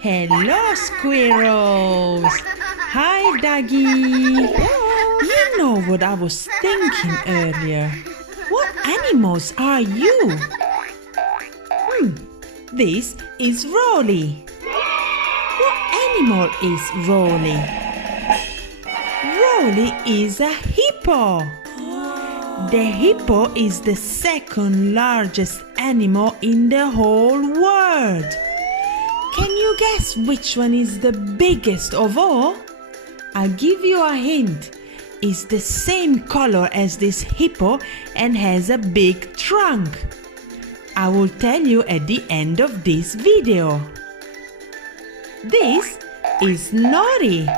Hello, squirrels! Hi, Duggee! You know what I was thinking earlier? What animals are you? This is Roly. What animal is Roly? Roly is a hippo. The hippo is the second largest animal in the whole world. Can you guess which one is the biggest of all? I'll give you a hint. It's the same color as this hippo and has a big trunk. I will tell you at the end of this video. This is Norrie.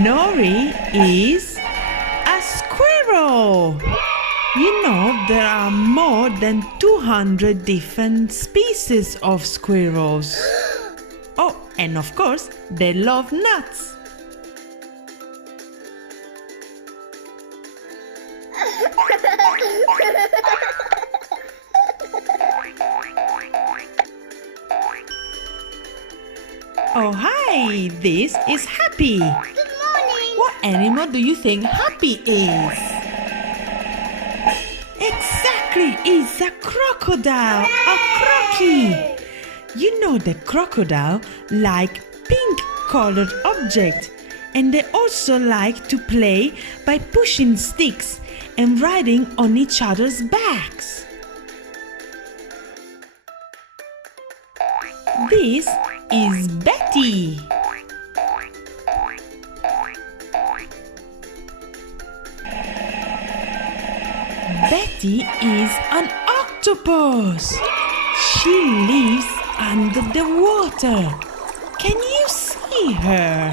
Norrie is a squirrel. You know, there are more than 200 different species of squirrels. Oh, and of course, they love nuts. Oh, hi! This is Happy. Good morning. What animal do you think Happy is? Exactly! It's a crocodile! A crocky! You know the crocodile like pink-colored objects, and they also like to play by pushing sticks and riding on each other's backs. This is Betty. Betty is an octopus. She lives under the water. Can you see her?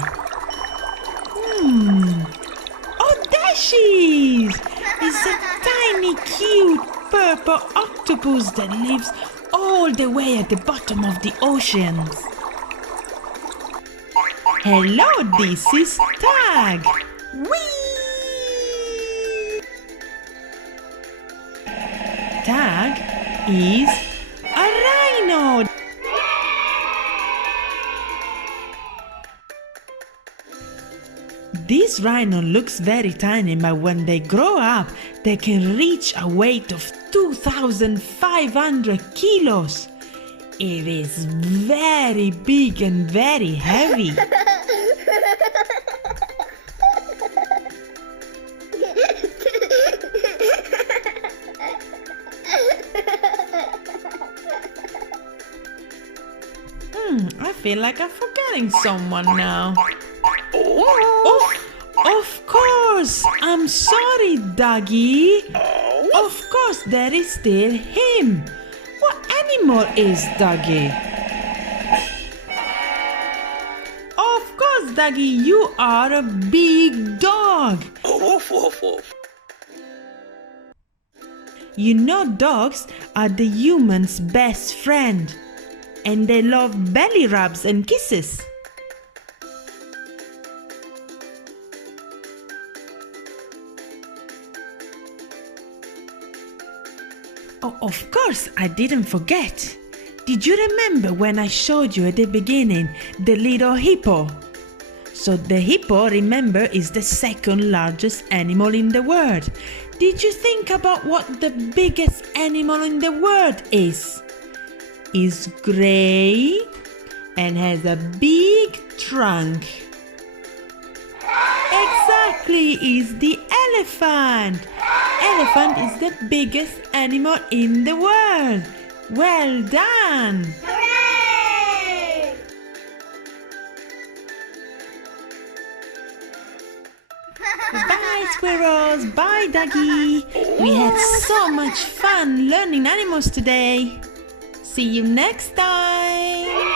Oh, there she is. It's a tiny, cute purple octopus that lives all the way at the bottom of the oceans. Hello, this is Tag. Whee! Tag is a rhino. This rhino looks very tiny, but when they grow up, they can reach a weight of 2,500 kilos. It is very big and very heavy. I feel like I'm forgetting someone now. Oh, of course! I'm sorry, Duggee. Of course, there is still him. What animal is Duggee? Of course, Duggee, you are a big dog. You know, dogs are the human's best friend, and they love belly rubs and kisses. Oh, of course, I didn't forget. Did you remember when I showed you at the beginning the little hippo? So the hippo, remember, is the second largest animal in the world. Did you think about what the biggest animal in the world is? It's gray and has a big trunk. Exactly, it's the elephant. Elephant is the biggest animal in the world. Well done! Hooray! Bye, squirrels. Bye, Duggee. We had so much fun learning animals today. See you next time.